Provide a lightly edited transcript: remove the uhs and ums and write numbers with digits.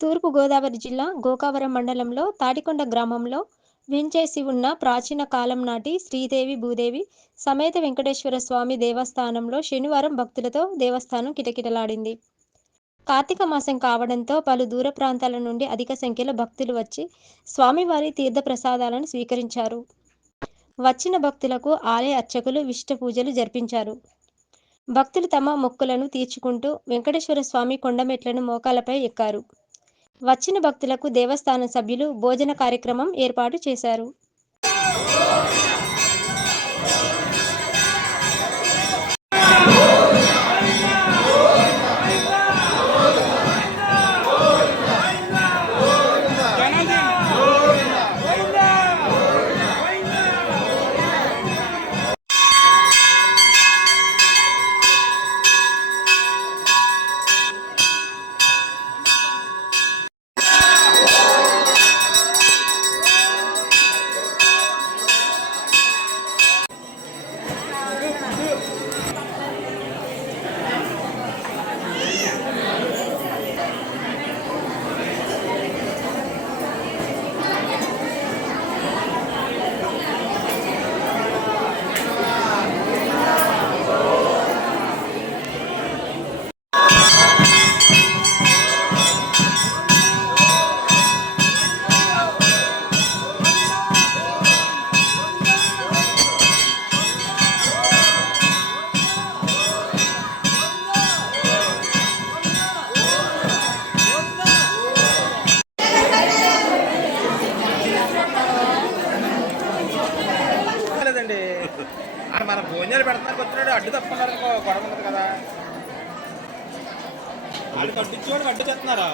తూర్పు గోదావరి జిల్లా గోకవరం మండలంలో తాటికొండ గ్రామంలో వేంచేసి ఉన్న ప్రాచీన కాలం నాటి శ్రీదేవి భూదేవి సమేత వెంకటేశ్వర స్వామి దేవస్థానంలో శనివారం భక్తులతో దేవస్థానం కిటకిటలాడింది. కార్తీక మాసం కావడంతో పలు దూర ప్రాంతాల నుండి అధిక సంఖ్యలో భక్తులు వచ్చి స్వామివారి తీర్థ ప్రసాదాలను స్వీకరించారు. వచ్చిన భక్తులకు ఆలయ అర్చకులు విశిష్ట పూజలు జరిపించారు. భక్తులు తమ మొక్కులను తీర్చుకుంటూ వెంకటేశ్వర స్వామి కొండమెట్లను మోకాలపై ఎక్కారు. వచ్చిన భక్తులకు దేవస్థానం సభ్యులు భోజన కార్యక్రమం ఏర్పాటు చేశారు. మన భోజనాలు పెడుతున్నారు వచ్చినాడు అడ్డు తప్పుకున్నారు గొడవ ఉండదు కదా. ఆడికి అడ్డు అడ్డు తెస్తున్నారా.